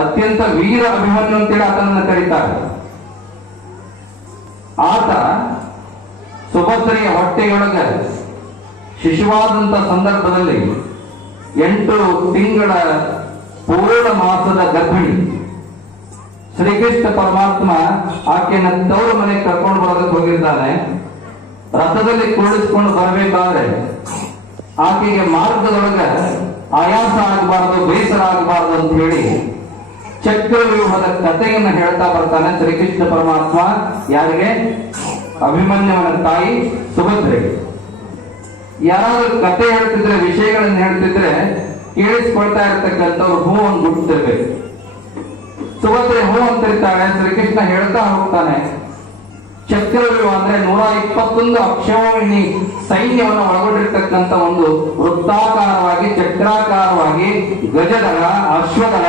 ಅತ್ಯಂತ ವೀರ ಅಭಿಮನ್ಯು ಅಂತೇಳಿ ಆತನನ್ನು ಕರೀತಾರೆ. ಆತ ಸುಭದ್ರೆಯ ಹೊಟ್ಟೆಯೊಳಗ ಶಿಶುವಾದಂತ ಸಂದರ್ಭದಲ್ಲಿ ಎಂಟು ತಿಂಗಳ ಪೂರ್ಣ ಮಾಸದ ಗರ್ಭಿಣಿ. ಶ್ರೀಕೃಷ್ಣ ಪರಮಾತ್ಮ ಆಕೆಯನ್ನ ತವರು ಮನೆಗೆ ಕರ್ಕೊಂಡು ಬರೋದಕ್ಕೆ ಹೋಗಿದ್ದಾನೆ. ರಥದಲ್ಲಿ ಕೂಡಿಸ್ಕೊಂಡು ಬರಬೇಕಾದ್ರೆ ಆಕೆಗೆ ಮಾರ್ಗದೊಳಗ ಆಯಾಸ ಆಗಬಾರದು, ಬೇಸರ ಆಗಬಾರದು ಅಂತ ಹೇಳಿ ಚಕ್ರವ್ಯೂಹದ ಕಥೆಯನ್ನು ಹೇಳ್ತಾ ಬರ್ತಾನೆ ಶ್ರೀಕೃಷ್ಣ ಪರಮಾತ್ಮ, ಯಾರಿಗೆ? ಅಭಿಮನ್ಯವನ ತಾಯಿ ಸುಭದ್ರೆಗೆ. ಯಾರಾದ್ರೂ ಕತೆ ಹೇಳ್ತಿದ್ರೆ, ವಿಷಯಗಳನ್ನು ಹೇಳ್ತಿದ್ರೆ, ಕೇಳಿಸ್ಕೊಳ್ತಾ ಇರ್ತಕ್ಕಂಥವ್ರು ಹೂ ಅಂತ ಗುಡ್ತಿರ್ಬೇಕು ಸುಭದ್ರೆ ಹೂ ಅಂತಿರ್ತಾಳೆ ಶ್ರೀಕೃಷ್ಣ ಹೇಳ್ತಾ ಹೋಗ್ತಾನೆ. ಚಕ್ರವ್ಯೂಹ ಅಂದ್ರೆ ನೂರ ಇಪ್ಪತ್ತೊಂದು ಅಕ್ಷೋಹಿಣಿ ಸೈನ್ಯವನ್ನು ಒಳಗೊಂಡಿರ್ತಕ್ಕಂಥ ಒಂದು ವೃತ್ತಾಕಾರವಾಗಿ, ಚಕ್ರಾಕಾರವಾಗಿ, ಗಜದಳ, ಅಶ್ವದಳ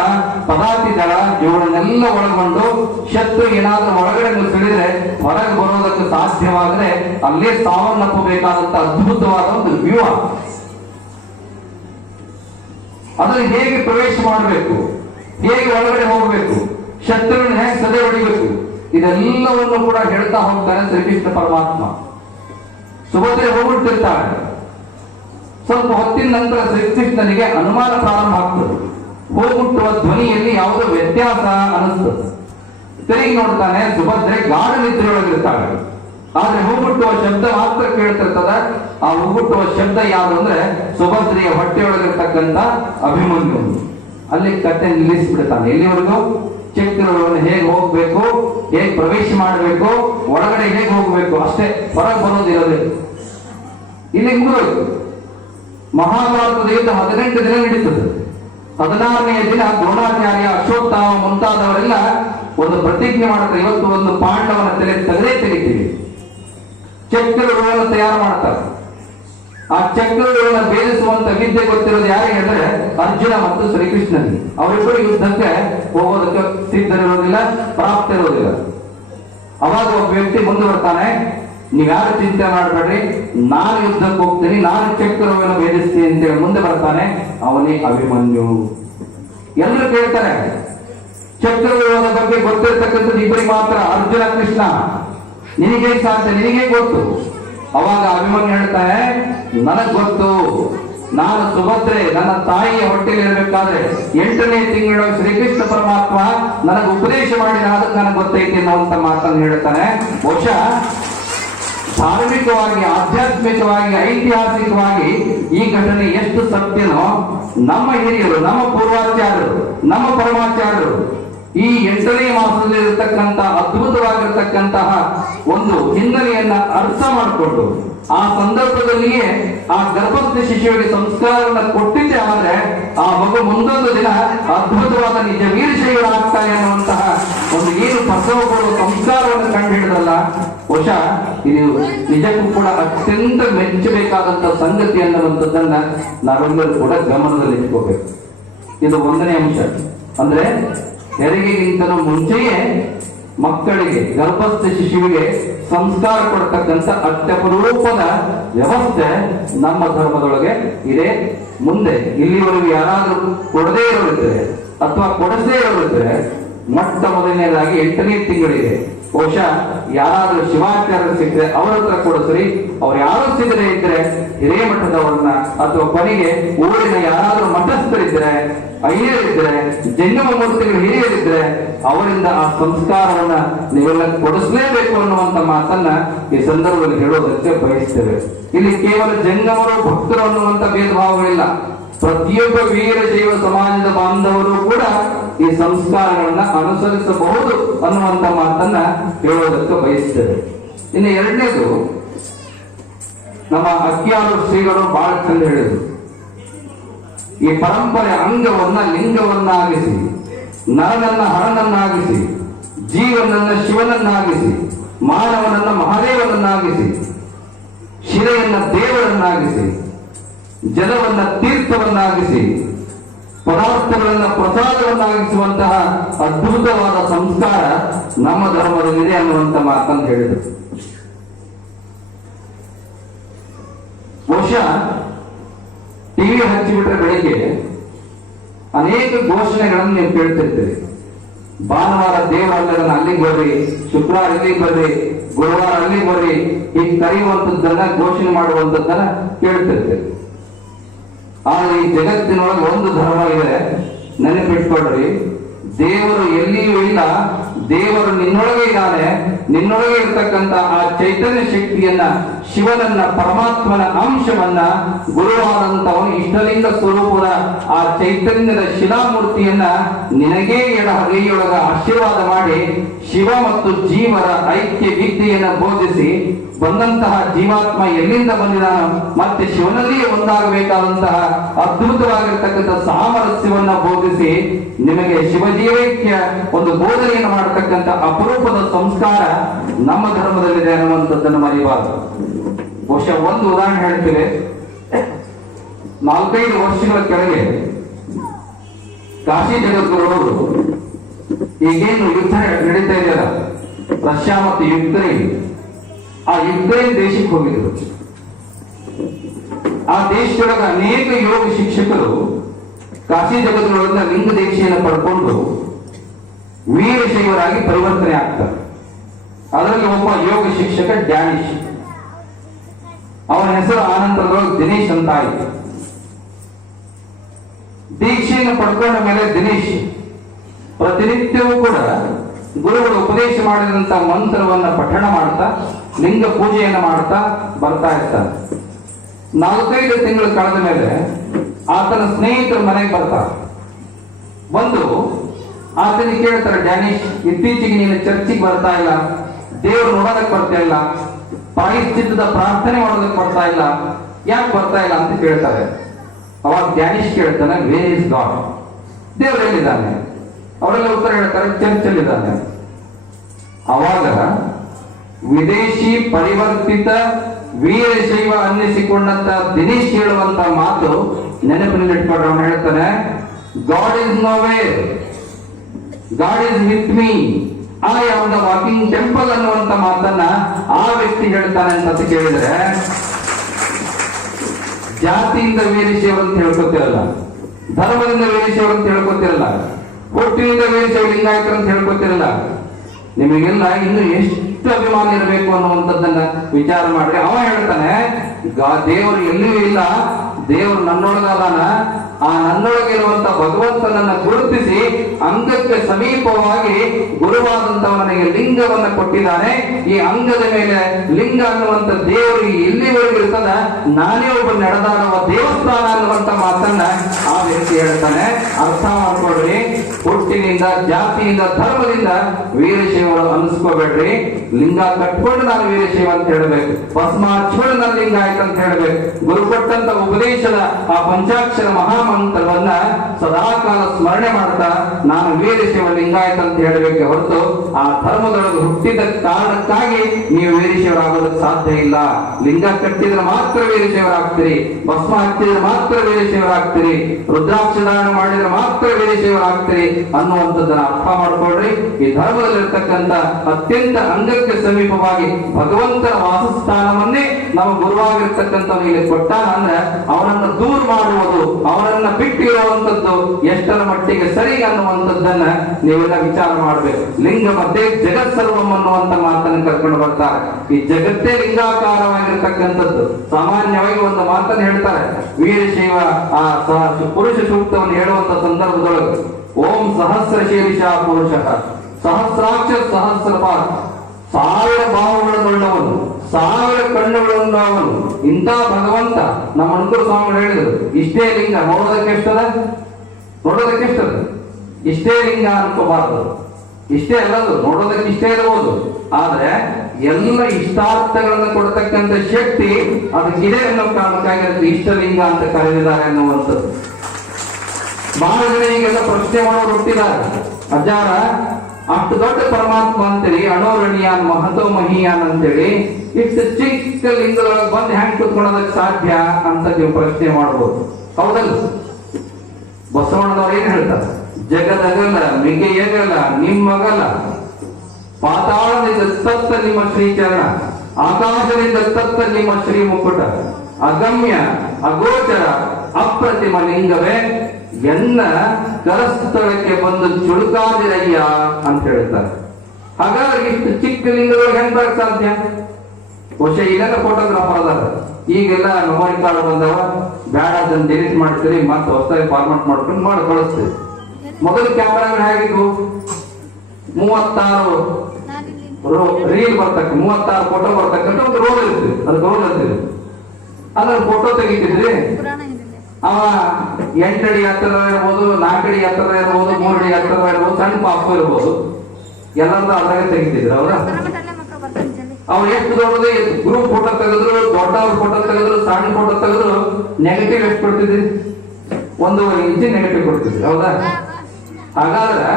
ಪದಾತಿ ದಳ ಇವುಗಳನ್ನೆಲ್ಲ ಒಳಗೊಂಡು ಶತ್ರು ಏನಾದ್ರೂ ಒಳಗಡೆ ನುಸುಳಿದ್ರೆ ಹೊರಗೆ ಬರೋದಕ್ಕೆ ಸಾಧ್ಯವಾದ್ರೆ ಅಲ್ಲೇ ಸಾವನ್ನಪ್ಪಬೇಕಾದಂತ ಅದ್ಭುತವಾದ ಒಂದು ವ್ಯೂಹ. ಅದನ್ನು ಹೇಗೆ ಪ್ರವೇಶ ಮಾಡಬೇಕು? ಹೇಗೆ ಒಳಗಡೆ ಹೋಗಬೇಕು? ಶತ್ರುವಿನ ಹೇಗೆ ಸದೆ ಹೊಡಿಬೇಕು. ಇದೆಲ್ಲವನ್ನು ಕೂಡ ಹೇಳ್ತಾ ಹೋಗ್ತಾರೆ ಶ್ರೀಕೃಷ್ಣ ಪರಮಾತ್ಮ. ಸುಭದ್ರೆ ಹೋಗ್ಬಿಟ್ಟಿರ್ತಾರೆ. ಸ್ವಲ್ಪ ಹೊತ್ತಿನ ನಂತರ ಶ್ರೀಕೃಷ್ಣನಿಗೆ ಅನುಮಾನ ಪ್ರಾರಂಭ ಆಗ್ತದೆ. ಹೋಗ್ಬಿಟ್ಟುವ ಧ್ವನಿಯಲ್ಲಿ ಯಾವುದೋ ವ್ಯತ್ಯಾಸ ಅನಿಸ್ತದೆ ತಿರುಗಿ ನೋಡ್ತಾನೆ, ಸುಭದ್ರೆ ಗಾಢ ನಿದ್ರೆಯೊಳಗಿರ್ತಾಳೆ. ಆದ್ರೆ ಹೋಗ್ಬಿಟ್ಟುವ ಶಬ್ದ ಮಾತ್ರ ಕೇಳ್ತಿರ್ತದ. ಆ ಹೋಗ್ಬಿಟ್ಟುವ ಶಬ್ದ ಯಾವುದು ಅಂದ್ರೆ ಸುಭದ್ರೆಯ ಹೊಟ್ಟೆಯೊಳಗಿರ್ತಕ್ಕಂಥ ಅಭಿಮನ್ಯು ಅಲ್ಲಿ ಕಟ್ಟೆ ನಿಲ್ಲಿಸ್ಬಿಡ್ತಾನೆ. ಎಲ್ಲಿವರೆಗೂ? ಚಕ್ರವನ್ನು ಹೇಗೆ ಹೋಗ್ಬೇಕು, ಹೇಗೆ ಪ್ರವೇಶ ಮಾಡಬೇಕು, ಒಳಗಡೆ ಹೇಗೆ ಹೋಗ್ಬೇಕು, ಅಷ್ಟೇ ಹೊರಗೆ ಬರೋದಿರೋದೇ ಇಲ್ಲಿ ಮುಗಿದೋಯ್ತು ಮಹಾಭಾರತದ ಯುದ್ಧ ಹದಿನೆಂಟು ದಿನ ನಡೀತದೆ. ಹದಿನಾರನೆಯ ದಿನ ದ್ರೋಣಾಚಾರ್ಯ ಅಶ್ವತ್ಥಾಮ ಮುಂತಾದವರೆಲ್ಲ ಒಂದು ಪ್ರತಿಜ್ಞೆ ಮಾಡ್ತಾರೆ ಇವತ್ತು ಒಂದು ಪಾಂಡವನ ತಲೆ ತೆಗೆದೇ ತೆಗಿತೀವಿ. ಚಕ್ರಗಳನ್ನು ತಯಾರು ಮಾಡ್ತಾರೆ. ಆ ಚಕ್ರಗಳನ್ನ ಭೇದಿಸುವಂತ ವಿದ್ಯೆ ಗೊತ್ತಿರೋದು ಯಾರಿಗೆ ಅಂದ್ರೆ ಅರ್ಜುನ ಮತ್ತು ಶ್ರೀಕೃಷ್ಣನಿಗೆ. ಅವರಿಬ್ಬರು ಯುದ್ಧಕ್ಕೆ ಹೋಗೋದಕ್ಕೆ ಸಿದ್ಧರಿರೋದಿಲ್ಲ ಪ್ರಾಪ್ತಿರೋದಿಲ್ಲ ಅವಾಗ ಒಬ್ಬ ವ್ಯಕ್ತಿ ಮುಂದೆ ಬರ್ತಾನೆ ನೀವ್ಯಾರು ಚಿಂತೆ ಮಾಡಬೇಡ್ರಿ? ನಾನು ಯುದ್ಧಕ್ಕೆ ಹೋಗ್ತೀನಿ, ನಾನು ಚಕ್ರವನ್ನು ಭೇದಿಸ್ತೀನಿ ಅಂತೇಳಿ ಮುಂದೆ ಬರ್ತಾನೆ ಅವನೇ ಅಭಿಮನ್ಯು. ಎಲ್ಲರೂ ಕೇಳ್ತಾರೆ ಚಕ್ರವ್ಯೂಹದ ಬಗ್ಗೆ ಗೊತ್ತಿರತಕ್ಕಂಥದ್ದು ಇಬ್ಬರಿಗೆ ಮಾತ್ರ ಅರ್ಜುನ ಕೃಷ್ಣ. ನಿನಗೆ ಸಾಧ್ಯ? ನಿನಗೆ ಗೊತ್ತು? ಅವಾಗ ಅಭಿಮನ್ಯು ಹೇಳ್ತಾನೆ, ನನಗ್ ಗೊತ್ತು, ನಾನು ಸುಭದ್ರೆ, ನನ್ನ ತಾಯಿಯ ಹೊಟ್ಟೆಗೆ ಇರಬೇಕಾದ್ರೆ ಎಂಟನೇ ತಿಂಗಳು ಶ್ರೀಕೃಷ್ಣ ಪರಮಾತ್ಮ ನನಗೆ ಉಪದೇಶ ಮಾಡಿದ ಅದಕ್ಕೆ ನನಗೆ ಗೊತ್ತೈತಿ ಅನ್ನುವಂತ ಮಾತನ್ನು ಹೇಳ್ತಾನೆ. ಬಹುಶಃ ಧಾರ್ಮಿಕವಾಗಿ, ಆಧ್ಯಾತ್ಮಿಕವಾಗಿ, ಐತಿಹಾಸಿಕವಾಗಿ ಈ ಘಟನೆ ಎಷ್ಟು ಸತ್ಯನೋ, ನಮ್ಮ ಹಿರಿಯರು, ನಮ್ಮ ಪೂರ್ವಾಚಾರ್ಯರು, ನಮ್ಮ ಪರಮಾಚಾರ್ಯರು ಈ ಎಂಟನೇ ಮಾಸದಲ್ಲಿ ಇರತಕ್ಕಂತಹ ಅದ್ಭುತವಾಗಿರತಕ್ಕಂತಹ ಒಂದು ಹಿನ್ನೆಲೆಯನ್ನ ಅರ್ಥ ಮಾಡಿಕೊಂಡು ಆ ಸಂದರ್ಭದಲ್ಲಿಯೇ ಆ ಗರ್ಭಸ್ಥ ಶಿಶುವಿಗೆ ಸಂಸ್ಕಾರವನ್ನು ಕೊಟ್ಟಿದ್ದೆ ಆದ್ರೆ ಆ ಮಗು ಮುಂದೊಂದು ದಿನ ಅದ್ಭುತವಾದ ನಿಜ ವೀರಶೈವರಾಗ್ತಾನೆ ಅನ್ನುವಂತಹ ಒಂದು ಏನು ಪ್ರಸವಗಳು ಸಂಸ್ಕಾರವನ್ನು ಕಂಡು ಹಿಡಿದಲ್ಲ ಬಹುಶಃ ಇದು ನಿಜಕ್ಕೂ ಕೂಡ ಅತ್ಯಂತ ಮೆಚ್ಚಬೇಕಾದಂತ ಸಂಗತಿ ಅನ್ನುವಂಥದ್ದನ್ನ ನಾವೆಲ್ಲರೂ ಕೂಡ ಗಮನದಲ್ಲಿ ಇಟ್ಕೋಬೇಕು ಇದು ಒಂದನೇ ಅಂಶ. ಅಂದ್ರೆ ಹೆರಿಗೆಗಿಂತಲೂ ಮುಂಚೆಯೇ ಮಕ್ಕಳಿಗೆ, ಗರ್ಭಸ್ಥ ಶಿಶುವಿಗೆ ಸಂಸ್ಕಾರ ಕೊಡ್ತಕ್ಕಂಥ ಅತ್ಯಪರೂಪದ ವ್ಯವಸ್ಥೆ ನಮ್ಮ ಧರ್ಮದೊಳಗೆ ಇದೆ. ಮುಂದೆ ಇಲ್ಲಿವರೆಗೂ ಯಾರಾದರೂ ಕೊಡದೇ ಇರುತ್ತೆ ಅಥವಾ ಕೊಡದೇ ಇರೋರಿದ್ರೆ ಮೊಟ್ಟ ಮೊದಲನೇದಾಗಿ ಎಂಟನೇ ತಿಂಗಳಿದೆ. ಬಹುಶಃ ಯಾರಾದ್ರೂ ಶಿವಾಚಾರ್ಯರು ಸಿಕ್ಕರೆ ಅವರ ಹತ್ರ ಕೊಡಿಸ್ರಿ. ಅವ್ರು ಯಾರು ಸಿಗದೆ ಇದ್ರೆ ಹಿರೇಮಠದವ್ರನ್ನ ಅಥವಾ ಕೊನೆಗೆ ಊರಿನ ಯಾರಾದ್ರೂ ಮಠಸ್ಥರಿದ್ರೆ, ಅಯ್ಯರಿದ್ರೆ ಜನ್ಮ ಮೂರ್ತಿಗಳು ಹಿರಿಯರಿದ್ರೆ ಅವರಿಂದ ಆ ಸಂಸ್ಕಾರವನ್ನ ನೀವೆಲ್ಲ ಕೊಡಿಸಲೇಬೇಕು ಅನ್ನುವಂತ ಮಾತನ್ನ ಈ ಸಂದರ್ಭದಲ್ಲಿ ಹೇಳೋದಕ್ಕೆ ಬಯಸ್ತೇವೆ. ಇಲ್ಲಿ ಕೇವಲ ಜಂಗಮರು, ಭಕ್ತರು ಅನ್ನುವಂತ ಭೇದ ಭಾವಗಳಿಲ್ಲ ಪ್ರತಿಯೊಬ್ಬ ವೀರಶೈವ ಸಮಾಜದ ಬಾಂಧವರು ಕೂಡ ಈ ಸಂಸ್ಕಾರಗಳನ್ನ ಅನುಸರಿಸಬಹುದು ಅನ್ನುವಂತ ಮಾತನ್ನ ಹೇಳುವುದಕ್ಕೆ ಬಯಸ್ತೇವೆ. ಇನ್ನು ಎರಡನೇದು, ನಮ್ಮ ಅಕ್ಕಿಯಾರು ಶ್ರೀಗಳು ಬಹಳ ಚಂದ ಹೇಳಿದರು. ಈ ಪರಂಪರೆ ಅಂಗವನ್ನ, ಲಿಂಗವನ್ನಾಗಿಸಿ, ನರನನ್ನ ಹರನನ್ನಾಗಿಸಿ, ಜೀವನನ್ನ ಶಿವನನ್ನಾಗಿಸಿ, ಮಾನವನನ್ನ ಮಹಾದೇವನನ್ನಾಗಿಸಿ ಶಿರೆಯನ್ನ ದೇವರನ್ನಾಗಿಸಿ ಜಲವನ್ನ ತೀರ್ಥವನ್ನಾಗಿಸಿ ಪದಾರ್ಥಗಳನ್ನ ಪ್ರಸಾದವನ್ನಾಗಿಸುವಂತಹ ಅದ್ಭುತವಾದ ಸಂಸ್ಕಾರ ನಮ್ಮ ಧರ್ಮದಲ್ಲಿದೆ ಅನ್ನುವಂತ ಮಾತನ್ನು ಹೇಳಿದರು. ಬಹುಶಃ ಟಿವಿ ಹಚ್ಚಿಬಿಟ್ರೆ ಬೆಳಿಗ್ಗೆ ಅನೇಕ ಘೋಷಣೆಗಳನ್ನು ನೀವು ಕೇಳ್ತಿರ್ತೀರಿ. ಭಾನುವಾರ ದೇವಾಲಯಗಳನ್ನು ಅಲ್ಲಿಗೆ ಬರ್ರಿ, ಶುಕ್ರವಾರ ಇಲ್ಲಿಗೆ ಬರ್ರಿ, ಗುರುವಾರ ಅಲ್ಲಿಗೆ ಬರ್ರಿ ಹೀಗೆ ಕರೆಯುವಂಥದ್ದನ್ನ, ಘೋಷಣೆ ಮಾಡುವಂಥದ್ದನ್ನ ಕೇಳ್ತಿರ್ತೀರಿ. ಆದ್ರೆ ಈ ಜಗತ್ತಿನೊಳಗೆ ಒಂದು ಧರ್ಮ ಇದೆ ನೆನಪಿಟ್ಕೊಳ್ರಿ ದೇವರು ಎಲ್ಲಿಯೂ ಇಲ್ಲ ದೇವರು ನಿನ್ನೊಳಗೆ ಇದ್ದಾನೆ. ನಿನ್ನೊಳಗೆ ಇರ್ತಕ್ಕಂತ ಆ ಚೈತನ್ಯ ಶಕ್ತಿಯನ್ನ, ಶಿವನನ್ನ, ಪರಮಾತ್ಮನ ಅಂಶವನ್ನ ಗುರುವಾದಂತವನು ಇಷ್ಟಲಿಂಗ ಸ್ವರೂಪದ ಆ ಚೈತನ್ಯದ ಶಿಲಾಮೂರ್ತಿಯನ್ನ ನಿನಗೇ ಎಡ ಹಗೆಯೊಳಗ ಆಶೀರ್ವಾದ ಮಾಡಿ ಶಿವ ಮತ್ತು ಜೀವರ ಐಕ್ಯ ವಿದ್ಯೆಯನ್ನ ಬೋಧಿಸಿ ಬಂದಂತಹ ಜೀವಾತ್ಮ ಎಲ್ಲಿಂದ ಬಂದಿದಾನ ಮತ್ತೆ ಶಿವನಲ್ಲಿಯೇ ಒಂದಾಗಬೇಕಾದಂತಹ ಅದ್ಭುತವಾಗಿರ್ತಕ್ಕಂಥ ಸಾಮರಸ್ಯವನ್ನ ಬೋಧಿಸಿ ನಿಮಗೆ ಶಿವಜೀವೈಕ್ಯ ಒಂದು ಬೋಧನೆಯನ್ನು ಮಾಡತಕ್ಕಂಥ ಅಪರೂಪದ ಸಂಸ್ಕಾರ ನಮ್ಮ ಧರ್ಮದಲ್ಲಿದೆ ಅನ್ನುವಂಥದ್ದನ್ನು ಮರೆಯಬಾರದು ಬಹುಶಃ ಒಂದು ಉದಾಹರಣೆ ಹೇಳ್ತೇವೆ. ನಾಲ್ಕೈದು ವರ್ಷಗಳ ಕೆಳಗೆ ಕಾಶಿ ಜಗದ್ಗುರುಗಳು ಈಗೇನು ಯುದ್ಧ ನಡೀತಾ ಇದೆಯಲ್ಲ? ರಷ್ಯಾ ಮತ್ತು ಯುಕ್ರೇನ್. ಆ ಯುಕ್ರೇನ್ ದೇಶಕ್ಕೆ ಹೋಗಿದ್ರು. ಆ ದೇಶದೊಳಗ ಅನೇಕ ಯೋಗ ಶಿಕ್ಷಕರು ಕಾಶಿ ಜಗದ್ಗುರುಗಳಿಂದ ಲಿಂಗ ದೀಕ್ಷೆಯನ್ನು ಪಡ್ಕೊಂಡು ವೀರಶೈವರಾಗಿ ಪರಿವರ್ತನೆ ಆಗ್ತಾರೆ. ಅದರಲ್ಲಿ ಒಬ್ಬ ಯೋಗ ಶಿಕ್ಷಕ ಡ್ಯಾನಿಶ್ ಅವನ ಹೆಸರು ಆನಂತರದೊಳಗೆ ದಿನೇಶ್ ಅಂತ ಆಯಿತು ದೀಕ್ಷೆಯನ್ನು ಪಡ್ಕೊಂಡ ಮೇಲೆ ದಿನೇಶ್. ಪ್ರತಿನಿತ್ಯವೂ ಕೂಡ ಗುರುಗಳು ಉಪದೇಶ ಮಾಡಿದಂತ ಮಂತ್ರವನ್ನು ಪಠಣ ಮಾಡ್ತಾ, ಲಿಂಗ ಪೂಜೆಯನ್ನು ಮಾಡ್ತಾ ಬರ್ತಾ ಇರ್ತಾನೆ ನಾಲ್ಕೈದು ತಿಂಗಳು ಕಳೆದ ಮೇಲೆ ಆತನ ಸ್ನೇಹಿತರು ಮನೆಗೆ ಬರ್ತಾರೆ ಬಂದು ಆತನಿಗೆ ಕೇಳ್ತಾರೆ ಡ್ಯಾನಿಶ್ ಇತ್ತೀಚೆಗೆ ನೀನು ಚರ್ಚಿಗೆ ಬರ್ತಾ ಇಲ್ಲ. ದೇವರು ನೋಡೋದಕ್ಕೆ ಬರ್ತಾ ಇಲ್ಲ. ಪ್ರಾಯಶ್ಚಿತ್ತದ ಪ್ರಾರ್ಥನೆ ಮಾಡೋದಕ್ಕೆ ಬರ್ತಾ ಇಲ್ಲ. ಯಾಕೆ ಬರ್ತಾ ಇಲ್ಲ ಅಂತ ಕೇಳ್ತಾರೆ. ಅವಾಗ ಡ್ಯಾನಿಶ್ ಕೇಳ್ತಾನೆ ವೇರ್ ಇಸ್ ಗಾಡ್ ದೇವರು ಎಲ್ಲಿದ್ದಾನೆ? ಅವರೆಲ್ಲ ಉತ್ತರ ಹೇಳ್ತಾರೆ ಚರ್ಚಲ್ಲಿದ್ದಾನೆ ಅವಾಗ ವಿದೇಶಿ ಪರಿವರ್ತಿತ ವೀರಶೈವ ಅನ್ನಿಸಿಕೊಂಡಂತ ದಿನೇಶ್ ಹೇಳುವಂತ ಮಾತು ನೆನಪಿನಲ್ಲಿ ಇಟ್ಕೊಂಡ್ರೆ ಅವನು ಹೇಳ್ತಾನೆ God is no way where God is with me am the walking temple ಅನ್ನುವಂತ ಮಾತನ್ನ ಆ ವ್ಯಕ್ತಿ ಹೇಳ್ತಾನೆ ಅಂತ ಕೇಳಿದ್ರೆ, ಜಾತಿಯಿಂದ ಅಂತ ಹೇಳ್ಕೊತಿರಲ್ಲ, ಧರ್ಮದಿಂದ ವೀರಶೈವ ಅಂತ ಹೇಳ್ಕೊತಿರಲ್ಲ, ಹುಟ್ಟಿನಿಂದ ವೀರಶೈವ ಲಿಂಗಾಯತರು ಅಂತ ಹೇಳ್ಕೊತಿರಲ್ಲ, ನಿಮಗೆಲ್ಲ ಇನ್ನು ಎಷ್ಟು ಅಭಿಮಾನ ಇರಬೇಕು ಅನ್ನುವಂಥದ್ದನ್ನ ವಿಚಾರ ಮಾಡ್ರಿ ಅವ ಹೇಳ್ತಾನೆ ದೇವರು ಎಲ್ಲಿಯೂ ಇಲ್ಲ, ದೇವರು ನನ್ನೊಳಗದಾನ ಆ ನನ್ನೊಳಗಿರುವಂತ ಭಗವಂತನನ್ನ ಗುರುತಿಸಿ ಅಂಗಕ್ಕೆ ಸಮೀಪವಾಗಿ ಗುರುವಾದಂತವನಿಗೆ ಲಿಂಗವನ್ನ ಕೊಟ್ಟಿದ್ದಾನೆ. ಈ ಅಂಗದ ಮೇಲೆ ಲಿಂಗ ಅನ್ನುವಂತ ದೇವರು ಎಲ್ಲಿವರೆಗೂ ಇರ್ತದ. ನಾನೇ ಒಬ್ಬ ನಡೆದಾಡುವ ದೇವಸ್ಥಾನ ಅನ್ನುವಂತ ಮಾತನ್ನ ಆ ವ್ಯಕ್ತಿ ಹೇಳ್ತಾನೆ. ಅರ್ಥ ಮಾಡ್ಕೊಳ್ರಿ. ಹುಟ್ಟಿನಿಂದ, ಜಾತಿಯಿಂದ, ಧರ್ಮದಿಂದ ವೀರಶೈವರು ಅನಿಸ್ಕೋಬೇಡ್ರಿ. ಲಿಂಗ ಕಟ್ಕೊಂಡು ನಾನು ವೀರಶೈವ ಅಂತ ಹೇಳ್ಬೇಕು. ಭಸ್ಮ ಲಿಂಗ ಆಯ್ತಂತ ಅಂತ ಹೇಳ್ಬೇಕು. ಗುರು ಕೊಟ್ಟಂತ ಉಪದೇಶದ ಆ ಪಂಚಾಕ್ಷರ ಮಹಾಮಂತ್ರವನ್ನ ಸದಾಕಾಲ ಸ್ಮರಣೆ ಮಾಡ್ತಾ ನಾನು ವೀರಶೈವ ಲಿಂಗಾಯತ ಅಂತ ಹೇಳಬೇಕೆ ಹೊರತು ಆ ಧರ್ಮದೊಳಗೆ ಹುಟ್ಟಿದ ಕಾರಣಕ್ಕಾಗಿ ನೀವು ವೀರಶಿವರಾಗೋದಕ್ಕೆ ಸಾಧ್ಯ ಇಲ್ಲ. ಲಿಂಗ ಕಟ್ಟಿದ್ರೆ ಮಾತ್ರ ವೀರಶಿವರಾಗ್ತೀರಿ ಭಸ್ಮ ಹಚ್ಚಿದ್ರೆ ಮಾತ್ರ ವೀರಶಿವರಾಗ್ತೀರಿ ರುದ್ರಾಕ್ಷ ಧಾರಣ ಮಾಡಿದ್ರೆ ಮಾತ್ರ ವೀರಶೈವರಾಗ್ತೀರಿ ಅನ್ನುವಂಥದ್ದನ್ನ ಅರ್ಥ ಮಾಡ್ಕೊಳ್ರಿ. ಈ ಧರ್ಮದಲ್ಲಿರ್ತಕ್ಕಂಥ ಅತ್ಯಂತ ಅಂಗಕ್ಕೆ ಸಮೀಪವಾಗಿ ಭಗವಂತನ ವಾಸಸ್ಥಾನವನ್ನೇ ನಮ್ಮ ಗುರುವಾಗಿರ್ತಕ್ಕಂಥ ಇಲ್ಲಿ ಕೊಟ್ಟಾನ ಅಂದ್ರೆ ಅವನನ್ನು ದೂರ ಮಾಡುವುದು, ಅವನನ್ನ ಬಿಟ್ಟಿರುವಂತದ್ದು ಎಷ್ಟರ ಮಟ್ಟಿಗೆ ಸರಿ ಅನ್ನುವಂಥದ್ದನ್ನ ನೀವೆಲ್ಲ ವಿಚಾರ ಮಾಡಬೇಕು. ಲಿಂಗ ಮತ್ತೆ ಜಗತ್ ಸರ್ವಂ ಅನ್ನುವಂತ ಮಾತನ್ನು ಕರ್ಕೊಂಡು ಬರ್ತಾರೆ. ಈ ಜಗತ್ತೇ ಲಿಂಗಾಕಾರವಾಗಿರ್ತಕ್ಕಂಥದ್ದು. ಸಾಮಾನ್ಯವಾಗಿ ಒಂದು ಮಾತನ್ನು ಹೇಳ್ತಾರೆ. ವೀರಶೈವ ಆ ಪುರುಷ ಸೂಕ್ತವನ್ನು ಹೇಳುವಂತ ಸಂದರ್ಭದೊಳಗೆ, ಓಂ ಸಹಸ್ರ ಶೀರ್ಷ ಪುರುಷ, ಸಹಸ್ರಾಕ್ಷ ಸಹಸ್ರಪಾದ, ಸಾವಿರ ಬಾಹುಗಳನ್ನುಳ್ಳವನು ಸಾವಿರ ನಾವು ಇಂಥ ಭಗವಂತ ನಮ್ಮ ಅಂಕುರ ಸ್ವಾಮಿ ಹೇಳಿದರು. ಇಷ್ಟೇ ಲಿಂಗ, ನೋಡೋದಕ್ಕೆ ಎಷ್ಟದ? ನೋಡೋದಕ್ಕೆ ಎಷ್ಟದ? ಇಷ್ಟೇ ಲಿಂಗ ಅನ್ಕೋಬಾರದು. ಇಷ್ಟೇ ಅಲ್ಲದು, ನೋಡೋದಕ್ಕೆ ಇಷ್ಟೇ ಇರಬಹುದು. ಆದ್ರೆ ಎಲ್ಲ ಇಷ್ಟಾರ್ಥಗಳನ್ನು ಕೊಡ್ತಕ್ಕಂಥ ಶಕ್ತಿ ಅದಕ್ಕಿದೆ ಅನ್ನೋ ಕಾರಣಕ್ಕಾಗಿ ಅದಕ್ಕೆ ಇಷ್ಟಲಿಂಗ ಅಂತ ಕರೆದಿದ್ದಾರೆ ಅನ್ನುವಂಥದ್ದು. ಬಹಳ ಜನ ಈಗೆಲ್ಲ ಪ್ರಶ್ನೆ ಮಾಡೋರು ಹುಟ್ಟಿದ್ದಾರೆ. ಅಜ್ಜಾರ, ಅಷ್ಟು ದೊಡ್ಡ ಪರಮಾತ್ಮ ಅಂತೇಳಿ, ಅಣೋರಣೀಯಾನ್ ಮಹತೋ ಮಹಿಯಾನ್ ಅಂತೇಳಿ ಇಷ್ಟು ಚಿಕ್ಕ ಲಿಂಗದೊಳಗೆ ಬಂದು ಹೆಂಗ್ ಕುತ್ಕೊಳ್ಳೋದಕ್ಕೆ ಸಾಧ್ಯ ಅಂತ ನೀವು ಪ್ರಶ್ನೆ ಮಾಡ್ಬೋದು ಹೌದಲ್ಲ? ಬಸವಣ್ಣನವ್ರು ಏನ್ ಹೇಳ್ತಾರೆ? ಜಗದಗಲ್ಲ, ಮಿಗೆ ಏನಲ್ಲ ನಿಮ್ಮಗಲ್ಲ. ಪಾತಾಳದಿಂದ ತತ್ತ ನಿಮ್ಮ ಶ್ರೀಚರಣ, ಆಕಾಶದಿಂದ ತತ್ತ ನಿಮ್ಮ ಶ್ರೀ ಮುಕುಟ, ಅಗಮ್ಯ, ಅಗೋಚರ, ಅಪ್ರತಿಮ ಲಿಂಗವೇ, ಎನ್ನ ಕರಸ್ಥಳಕ್ಕೆ ಬಂದು ಚುಳುಕಾದಿರಯ್ಯ ಅಂತ ಹೇಳ್ತಾರೆ. ಹಾಗಾದ್ರೆ ಇಷ್ಟು ಚಿಕ್ಕ ಲಿಂಗಗಳು ಹೆಂಗ್ ಸಾಧ್ಯ? ಬಹುಶಃ ಇಲ್ಲೆಲ್ಲ ಫೋಟೋಗ್ರಾಫರ್ ಅದಾರ ಈಗೆಲ್ಲ ಮೆಮೊರಿ ಕಾರ್ಡ್ ಬಂದವ ಬ್ಯಾಡ ಅದನ್ನ ಡಿಲೀಟ್ ಮಾಡ್ತೀರಿ, ಮತ್ತೆ ಹೊಸದಾಗಿ ಫಾರ್ಮೆಟ್ ಮಾಡ್ಕೊಂಡು ಮಾಡಿ, ಕಳಿಸ್ತೀವಿ. ಮೊದಲು ಕ್ಯಾಮ್ರಾಗಳು ಹೇಗಿದ್ವು? ಮೂವತ್ತಾರು ರೀಲ್ ಬರ್ತಕ್ಕ, ಮೂವತ್ತಾರು ಫೋಟೋ ಬರ್ತಕ್ಕಂಥ ಒಂದು ರೋಲ್ ಇರ್ತೀವಿ ಅದು ರೋಲ್ ಇರ್ತೀವಿ ಅದ್ರ ಫೋಟೋ ತೆಗಿತಿದ್ರಿ? ಅವ ಎಂಟಡಿ ಎತ್ತರ ಇರ್ಬೋದು, ನಾಲ್ಕಡಿ ಎತ್ತರ ಇರ್ಬೋದು, ಮೂರಡಿ ಎತ್ತರ ಇರ್ಬೋದು, ಸಣ್ಣ ಪಾಪು ಇರ್ಬೋದು. ಎಲ್ಲರೂ ಅದ್ರಾಗ ತೆಗಿತಿದ್ರು ಅವ್ರ ಅವ್ರು ಎಷ್ಟು ದೊಡ್ಡದು ಗ್ರೂಪ್ ಫೋಟೋ ತೆಗೆದ್ರು ದೊಡ್ಡವ್ರ ಫೋಟೋ ತೆಗೆದ್ರು ಸಣ್ಣ ಫೋಟೋ ತೆಗೆದ್ರು ನೆಗೆಟಿವ್ ಎಷ್ಟು ಕೊಡ್ತಿದ್ರಿ ಒಂದೂವರೆ ಇಂಚಿ ನೆಗೆಟಿವ್ ಕೊಡ್ತಿದ್ರಿ ಹೌದಾ? ಹಾಗಾದ್ರೆ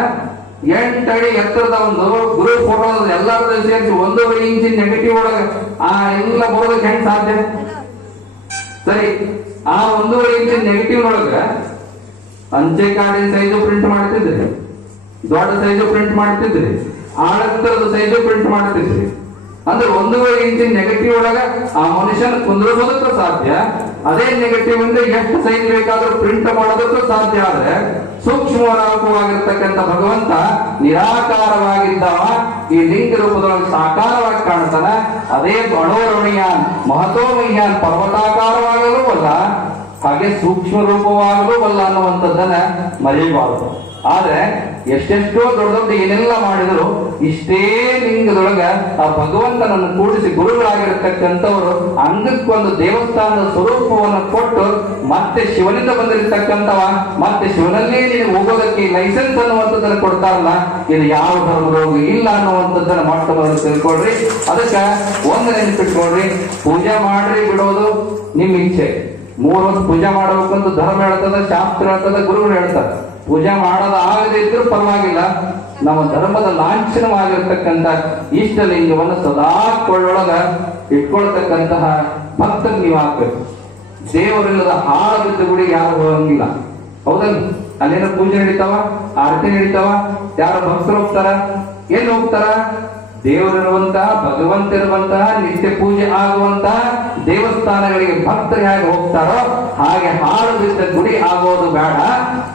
ಎಂಟಡಿ ಎತ್ತರದ ಒಂದು ಗ್ರೂಪ್ ಫೋಟೋ ಎಲ್ಲಾರ್ದು ಸೇರಿಸಿ ಒಂದೂವರೆ ಇಂಚಿನ ನೆಗೆಟಿವ್ ಒಳಗ ಆ ಎಲ್ಲ ಬರೋದಕ್ಕೆ ಹೆಂಗ್ ಸಾಧ್ಯ? ಸರಿ ಆ ಒಂದೂವರೆ ಇಂಚಿನ ನೆಗೆಟಿವ್ ಒಳಗ ಅಂಚೆ ಕಾರ್ಡಿನ ಸೈಜು ಪ್ರಿಂಟ್ ಮಾಡ್ತಿದ್ರಿ ದೊಡ್ಡ ಸೈಜು ಪ್ರಿಂಟ್ ಮಾಡ್ತಿದ್ರಿ ಆಳತ್ತರದ ಸೈಜು ಪ್ರಿಂಟ್ ಮಾಡ್ತಿದ್ರಿ. ಅಂದ್ರೆ ಒಂದೂವರೆ ಇಂಚಿನ ನೆಗೆಟಿವ್ ಒಳಗ ಆ ಮನುಷ್ಯನ ಕುಂದ್ರಿಸೋದಕ್ಕೂ ಸಾಧ್ಯ. ಅದೇ ನೆಗೆಟಿವ್ ಅಂದ್ರೆ ಎಷ್ಟು ಸೈನ್ ಬೇಕಾದ್ರೂ ಪ್ರಿಂಟ್ ಮಾಡೋದಕ್ಕೂ ಸಾಧ್ಯ ಆದ್ರೆ ಸೂಕ್ಷ್ಮವಾಗಿರ್ತಕ್ಕಂಥ ಭಗವಂತ ನಿರಾಕಾರವಾಗಿದ್ದವ. ಈ ಲಿಂಗ ರೂಪದೊಳಗೆ ಸಾಕಾರವಾಗಿ ಕಾಣ್ತಾನ. ಅದೇ ಅಣೋರಣೀಯಾನ್ ಮಹತೋಮಯ್ಯಾನ್ ಪರ್ವತಾಕಾರವಾಗಲೂ ಅಲ್ಲ, ಹಾಗೆ ಸೂಕ್ಷ್ಮ ರೂಪವಾಗಲೂ ಅಲ್ಲ ಅನ್ನುವಂಥದ್ದನ್ನ ಮರೆಯಬಾರದು. ಆದ್ರೆ ಎಷ್ಟೆಷ್ಟೋ ದೊಡ್ಡ ದೊಡ್ಡ ಏನೆಲ್ಲ ಮಾಡಿದ್ರು, ಇಷ್ಟೇ ಲಿಂಗದೊಳಗ ಆ ಭಗವಂತನನ್ನು ಕೂಡಿಸಿ ಗುರುಗಳಾಗಿರ್ತಕ್ಕಂಥವರು ಅಂಗಕ್ಕೊಂದು ದೇವಸ್ಥಾನದ ಸ್ವರೂಪವನ್ನು ಕೊಟ್ಟು ಮತ್ತೆ ಶಿವನಿಂದ ಬಂದಿರತಕ್ಕಂಥವ, ಮತ್ತೆ ಶಿವನಲ್ಲೇ ನೀನು ಹೋಗೋದಕ್ಕೆ ಲೈಸೆನ್ಸ್ ಅನ್ನುವಂಥದ್ದನ್ನು ಕೊಡ್ತಾರಲ್ಲ, ಇದು ಯಾವ ಧರ್ಮದೊಳಗೂ ಇಲ್ಲ ಅನ್ನುವಂಥದ್ದನ್ನು ಮೊಟ್ಟಮೊದಲು ತಿಳ್ಕೊಳ್ರಿ. ಅದಕ್ಕೆ ಒಂದು ನೆನಪಿಟ್ಕೊಳ್ರಿ, ಪೂಜೆ ಮಾಡ್ರಿ ಬಿಡೋದು ನಿಮ್ಮ ಇಚ್ಛೆ. ಮೂರ್ ಹೊತ್ತು ಪೂಜೆ ಮಾಡಬೇಕಂತ ಧರ್ಮ ಹೇಳ್ತದ, ಶಾಸ್ತ್ರ ಹೇಳ್ತದ, ಗುರುಗಳು ಹೇಳ್ತಾರೆ ಪೂಜೆ ಮಾಡೋದು ಆಗದೇ ಇದ್ರೂ ಪರವಾಗಿಲ್ಲ. ನಮ್ಮ ಧರ್ಮದ ಲಾಂಛನವಾಗಿರ್ತಕ್ಕಂಥ ಇಷ್ಟಲಿಂಗವನ್ನು ಸದಾ ಕೊಳ್ಳೊಳಗ ಇಟ್ಕೊಳ್ತಕ್ಕಂತಹ ಭಕ್ತರು ನೀವು ಆಗ್ಬೇಕು ದೇವರಿಲ್ಲದ ಹಾಳ ಬಿದ್ದ ಗುಡಿಗೆ ಯಾರು ಹೋಗಂಗಿಲ್ಲ. ಹೌದಲ್ಲ ಅಲ್ಲೇನೋ ಪೂಜೆ ನಡೀತಾವ, ಆರತಿ ನಡೀತಾವ, ಯಾರ ಭಕ್ತರು ಹೋಗ್ತಾರ, ಎಲ್ಲಿ ಹೋಗ್ತಾರ? ದೇವರಿರುವಂತ ಭಗವಂತ ಇರುವಂತಹ ನಿತ್ಯ ಪೂಜೆ ಆಗುವಂತಹ ದೇವಸ್ಥಾನಗಳಿಗೆ ಭಕ್ತರು ಹೇಗೆ ಹೋಗ್ತಾರೋ ಹಾಗೆ ಹಾಳು ಬಿದ್ದ ಗುಡಿ ಆಗೋದು ಬೇಡ.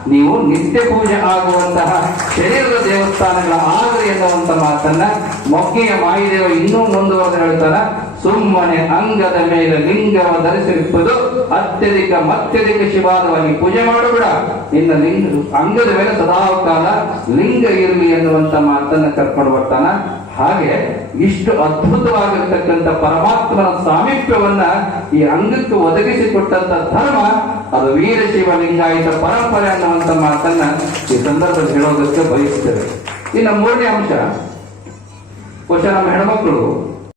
ನೀವು ನಿತ್ಯ ಪೂಜೆ ಆಗುವಂತಹ ಶರೀರದ ದೇವಸ್ಥಾನಗಳ ಆಗಲಿ ಎನ್ನುವಂತ ಮಾತನ್ನ ಮೊಕ್ಕೆಯ ಮಾಯಿದೇವ ಇನ್ನೂ ಮುಂದುವರೆದು ಹೇಳ್ತಾರ ಸುಮ್ಮನೆ ಅಂಗದ ಮೇಲೆ ಲಿಂಗವ ಧರಿಸಿರುವುದು ಅತ್ಯಧಿಕ ಮತ್ಯಧಿಕ ಶಿವಾದವಾಗಿ ಪೂಜೆ ಮಾಡಬೇಡ ನಿನ್ನ ಲಿಂಗ, ಅಂಗದ ಮೇಲೆ ಸದಾ ಕಾಲ ಲಿಂಗ ಇರಲಿ ಎನ್ನುವಂತ ಮಾತನ್ನ ಕರ್ಕೊಂಡು ಬರ್ತಾನ. ಹಾಗೆ ಇಷ್ಟು ಅದ್ಭುತವಾಗಿರ್ತಕ್ಕಂಥ ಪರಮಾತ್ಮನ ಸಾಮೀಪ್ಯವನ್ನ ಈ ಅಂಗಕ್ಕೆ ಒದಗಿಸಿಕೊಟ್ಟಂತ ಧರ್ಮ, ಅದು ವೀರಶೈವ ಲಿಂಗಾಯಿತ ಪರಂಪರೆ ಅನ್ನುವಂಥ ಮಾತನ್ನ ಈ ಸಂದರ್ಭದಲ್ಲಿ ಹೇಳೋದಕ್ಕೆ ಬಯಸ್ತೇವೆ. ಇನ್ನು ಮೂರನೇ ಅಂಶ, ಬಹುಶಃ ನಮ್ಮ ಹೆಣ್ಮಕ್ಳು